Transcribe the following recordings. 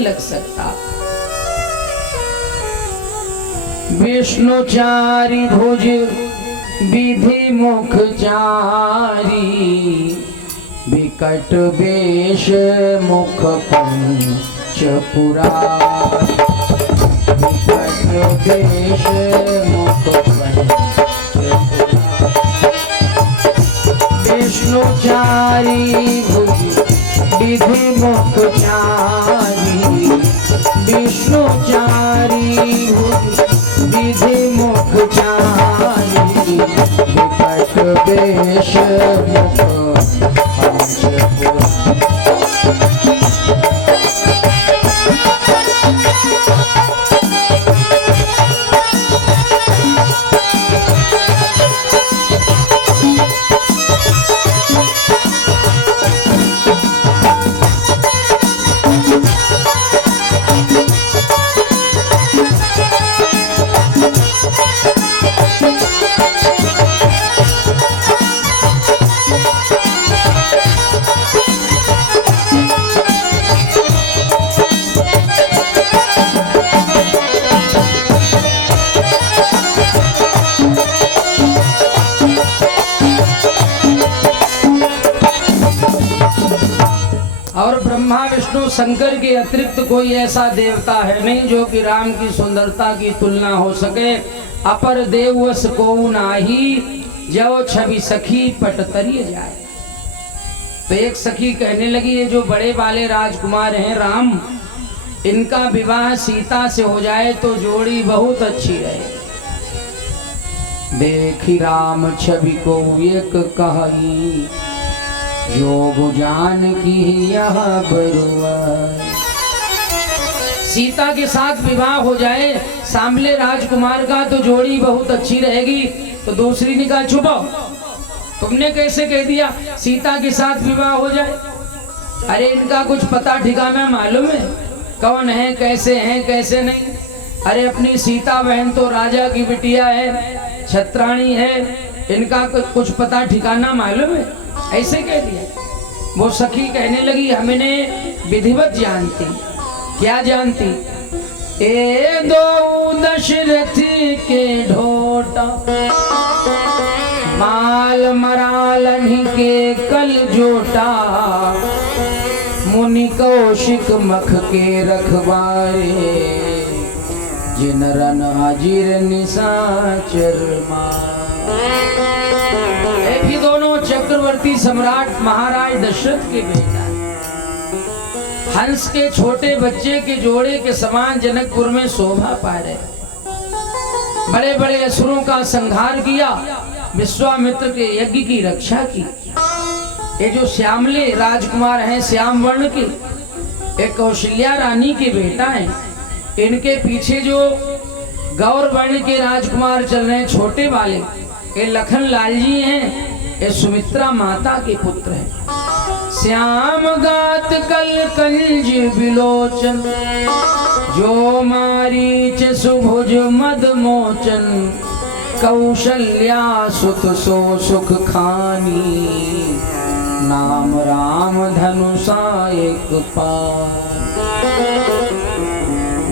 लग सकता। विष्णुचारी भुज विधि मुख चारी, विकट वेश मुख पंचपुरा, विकट वेश मुख पंचपुरा। विष्णुचारी भुज विधि मुख चारी, विष्णुचारी भुज विधि मुख चारी, विकट वेश मुख पंचपुरा। और ब्रह्मा विष्णु शंकर के अतिरिक्त कोई ऐसा देवता है नहीं जो कि राम की सुंदरता की तुलना हो सके। अपर देववश को नाही, जो छवि सखी पट तरिय जाए। तो एक सखी कहने लगी, ये जो बड़े वाले राजकुमार हैं राम, इनका विवाह सीता से हो जाए तो जोड़ी बहुत अच्छी रहे। देखी राम छवि को एक कही, योग जान की यह बरुआ। सीता के साथ विवाह हो जाए सांबले राजकुमार का तो जोड़ी बहुत अच्छी रहेगी। तो दूसरी ने कहा, छुपो, तुमने कैसे कह दिया सीता के साथ विवाह हो जाए? अरे इनका कुछ पता ठिकाना मालूम है, कौन है, कैसे नहीं? अरे अपनी सीता बहन तो राजा की बिटिया है, छत्राणी है, इनका कुछ पता ठिकाना मालूम है? ऐसे कह दिया। वो सखी कहने लगी, हमने विधिवत जानती। क्या जानती? ए दो दशरथ के ढोटा, माल मरालनी के कल जोटा, मुनि कौशिक मख के रखवारे, जिन रन अजीर निशाचर मार। एक ही दोनों चक्रवर्ती सम्राट महाराज दशरथ के बेटा, हंस के छोटे बच्चे के जोड़े के समान जनकपुर में शोभा पा रहे। बड़े बड़े असुरों का संहार किया, विश्वामित्र के यज्ञ की रक्षा की। ये जो श्यामले राजकुमार हैं, श्याम वर्ण के, एक कौशल्या रानी के बेटा हैं। इनके पीछे जो गौर वर्ण के राजकुमार चल रहे हैं छोटे वाले, ये लखन लाल जी हैं, ये सुमित्रा माता के पुत्र हैं। श्याम गात कल कंज विलोचन, जो मारीच सुभुज मद मोचन, कौशल्या सुत सो सुख खानी, नाम राम धनुषा एक पार।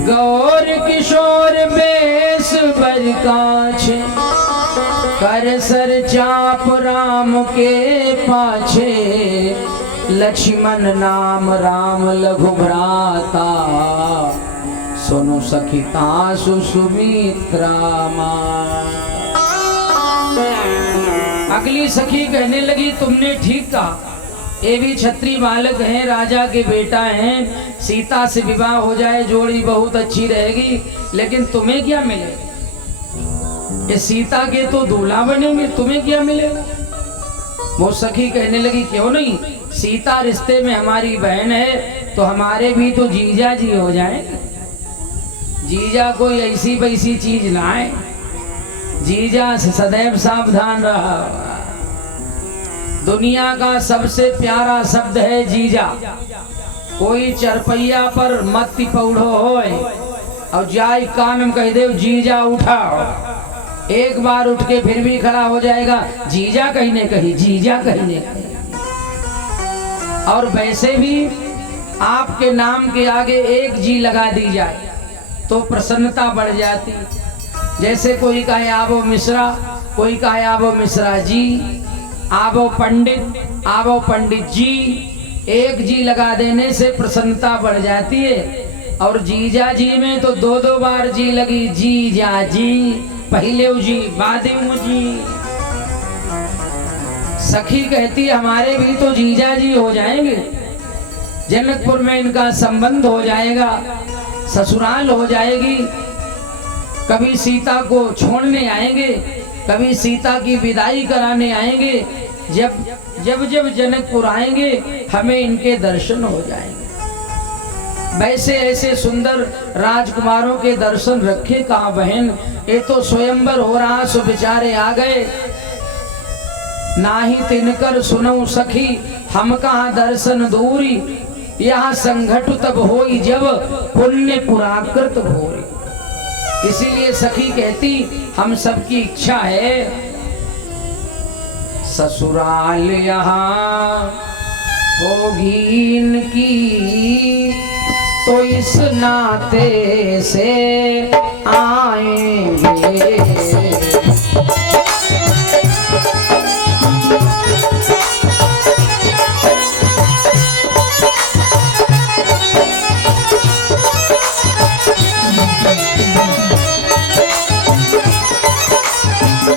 गौर किशोर बेस बरकाछ, कर सर चाप राम के पाछे, लक्ष्मण नाम राम लघु भ्राता, सुनु सखिता सुमित्रा माता। अगली सखी कहने लगी, तुमने ठीक कहा, ये भी क्षत्रिय बालक हैं, राजा के बेटा हैं, सीता से विवाह हो जाए जोड़ी बहुत अच्छी रहेगी। लेकिन तुम्हें क्या मिलेगा? ये सीता के तो दूल्हा बनेंगे, तुम्हें क्या मिलेगा? वो सखी कहने लगी, क्यों नहीं, सीता रिश्ते में हमारी बहन है तो हमारे भी तो जीजा जी हो जाएंगे। जीजा कोई ऐसी वैसी चीज ना है, जीजा से सदैव सावधान रहा। दुनिया का सबसे प्यारा शब्द है जीजा। कोई चरपैया पर मत पौड़ो होए और जाय कान में कह दे जीजा उठाओ, एक बार उठ के फिर भी खड़ा हो जाएगा, जीजा कहने कही, जीजा कहने कही। और वैसे भी आपके नाम के आगे एक जी लगा दी जाए तो प्रसन्नता बढ़ जाती। जैसे कोई कहे आवो मिश्रा, कोई कहे आवो मिश्रा जी, आवो पंडित जी, एक जी लगा देने से प्रसन्नता बढ़ जाती है। और जीजा जी में तो दो दो बार जी लगी, जीजा जी, पहले जी बाद जी। सखी कहती हमारे भी तो जीजा जी हो जाएंगे, जनकपुर में इनका संबंध हो जाएगा, ससुराल हो जाएगी। कभी सीता को छोड़ने आएंगे, कभी सीता की विदाई कराने आएंगे। जब जब जब जनकपुर आएंगे हमें इनके दर्शन हो जाएंगे। वैसे ऐसे सुंदर राजकुमारों के दर्शन रखे कहाँ बहन, ये तो स्वयंवर हो रहा सो बेचारे आ गए। नाही तिनकर सुनऊ सखी, हम कहाँ दर्शन दूरी, यहाँ संघट तब होई जब पुण्य पुराकृत भोरी। इसीलिए सखी कहती हम सबकी इच्छा है ससुराल यहाँ होगी इनकी, तो इस नाते से आएंगे।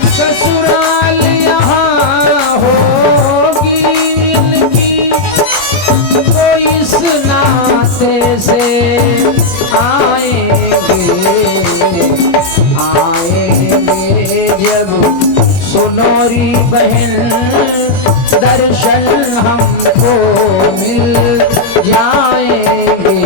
ससुराल यहाँ होगी इनकी, तो इस नाते से आएंगे जब सुनोरी बहन दर्शन हमको मिल जाएंगे।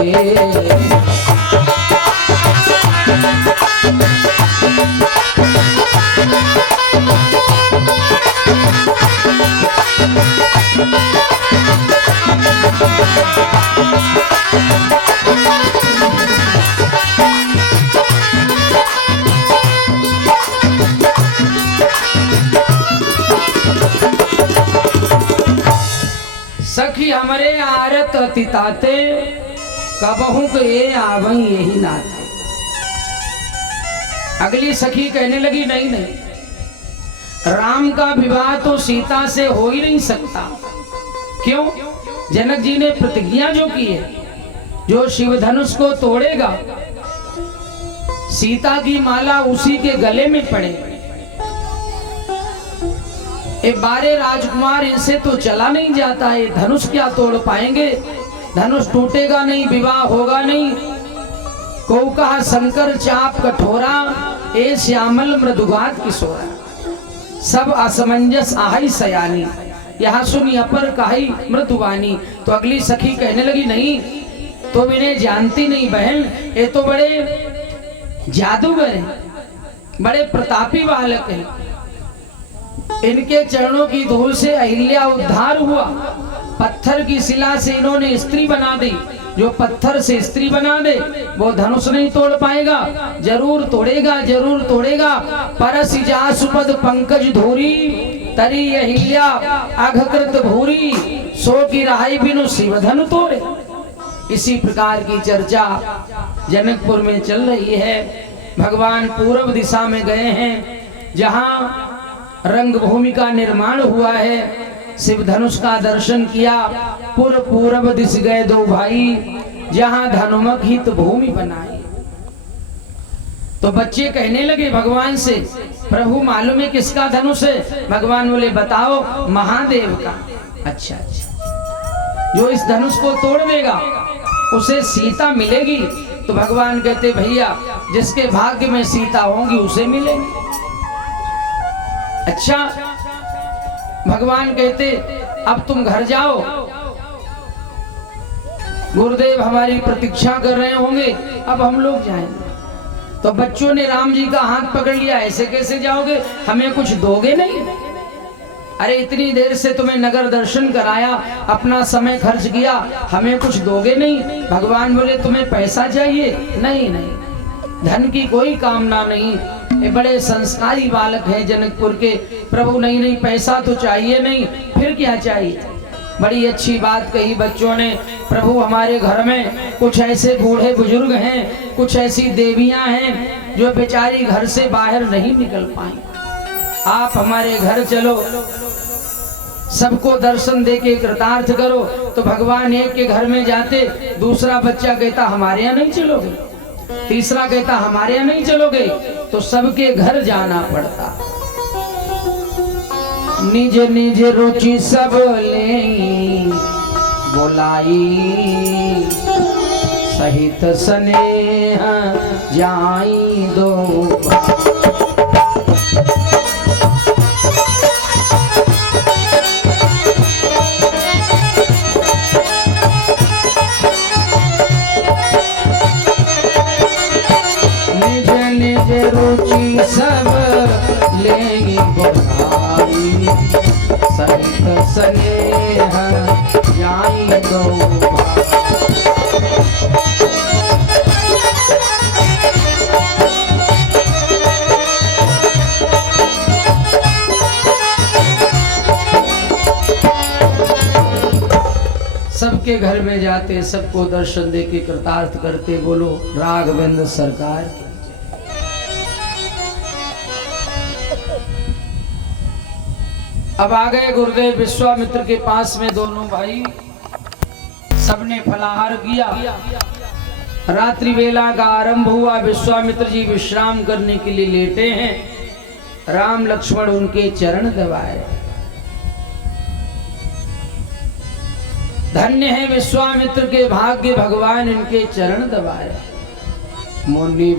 सखी हमरे आरत तिताते, कबहू के ये आवई यही नाते। अगली सखी कहने लगी नहीं नहीं, राम का विवाह तो सीता से हो ही नहीं सकता। क्यों? जनक जी ने प्रतिज्ञा जो की है, जो शिव धनुष को तोड़ेगा सीता की माला उसी के गले में पड़ेगी। ये 12 राजकुमार इनसे तो चला नहीं जाता है, धनुष क्या तोड़ पाएंगे? धनुष टूटेगा नहीं, विवाह होगा नहीं। को कहा शंकर चाप कठोरा, ए श्यामल मृदुगात किशोरा, सब असमंजस आही सयानी, यहाँ सुनी अपर काही मृदुवानी। तो अगली सखी कहने लगी नहीं, तो इन्हें जानती नहीं बहन, ये तो बड़े जादूगर हैं, बड़े प्रतापी बालक हैं। इनके चरणों की धूल से अहिल्या उद्धार हुआ। पत्थर की शिला से इन्होंने स्त्री बना दी। जो पत्थर से स्त्री बना दे वो धनुष नहीं तोड़ पाएगा, जरूर तोड़ेगा, जरूर तोड़ेगा। परस जासुपद पंकज धूरी, तरी अहिल्या अघकृत भूरी, सो की रहाई बिनु शिवधनु तोड़े। इसी प्रकार की चर्चा जनकपुर में चल रही है। भगवान पूर्व दिशा में गए हैं, जहाँ रंगभूमि का निर्माण हुआ है। शिव धनुष का दर्शन किया। पूर्व दिश गए दो भाई, जहाँ धनुमक हित भूमि बनाई। तो बच्चे कहने लगे भगवान से, प्रभु मालूम है किसका धनुष है? भगवान बोले बताओ, महादेव का। अच्छा अच्छा, जो इस धनुष को तोड़ देगा उसे सीता मिलेगी। तो भगवान कहते भैया, जिसके भाग्य में सीता होंगी उसे मिलेगी। अच्छा, भगवान कहते अब तुम घर जाओ, गुरुदेव हमारी प्रतीक्षा कर रहे होंगे, अब हम लोग जाएंगे। तो बच्चों ने राम जी का हाथ पकड़ लिया, ऐसे कैसे जाओगे, हमें कुछ दोगे नहीं? अरे इतनी देर से तुम्हें नगर दर्शन कराया, अपना समय खर्च किया, हमें कुछ दोगे नहीं? भगवान बोले तुम्हें पैसा चाहिए? नहीं नहीं, धन की कोई कामना नहीं। ये बड़े संस्कारी बालक हैं जनकपुर के। प्रभु नहीं नहीं, पैसा तो चाहिए नहीं, फिर क्या चाहिए? बड़ी अच्छी बात कही बच्चों ने। प्रभु हमारे घर में कुछ ऐसे बूढ़े बुजुर्ग हैं, कुछ ऐसी देवियां हैं जो बेचारी घर से बाहर नहीं निकल पाई। आप हमारे घर चलो, सबको दर्शन दे के कृतार्थ करो। तो भगवान एक के घर में जाते, दूसरा बच्चा कहता हमारे यहाँ नहीं चलोगे, तीसरा कहता हमारे यहाँ नहीं चलोगे, तो सबके घर जाना पड़ता। निज निज रुचि सब ले बोलाई, सहित स्नेह जाई दो। निज निज रुचि सब ले बोलाई, सहित स्नेह जाई दो। सबके घर में जाते, सबको दर्शन दे के कृतार्थ करते। बोलो राघवेंद्र सरकार की। अब आ गए गुरुदेव विश्वामित्र के पास में दोनों भाई। सबने फलाहार किया। रात्रि वेला का आरंभ हुआ। विश्वामित्र जी विश्राम करने के लिए लेटे हैं। राम लक्ष्मण उनके चरण दबाए। धन्य है विश्वामित्र के भाग्य, भगवान इनके चरण दबाए। मुनि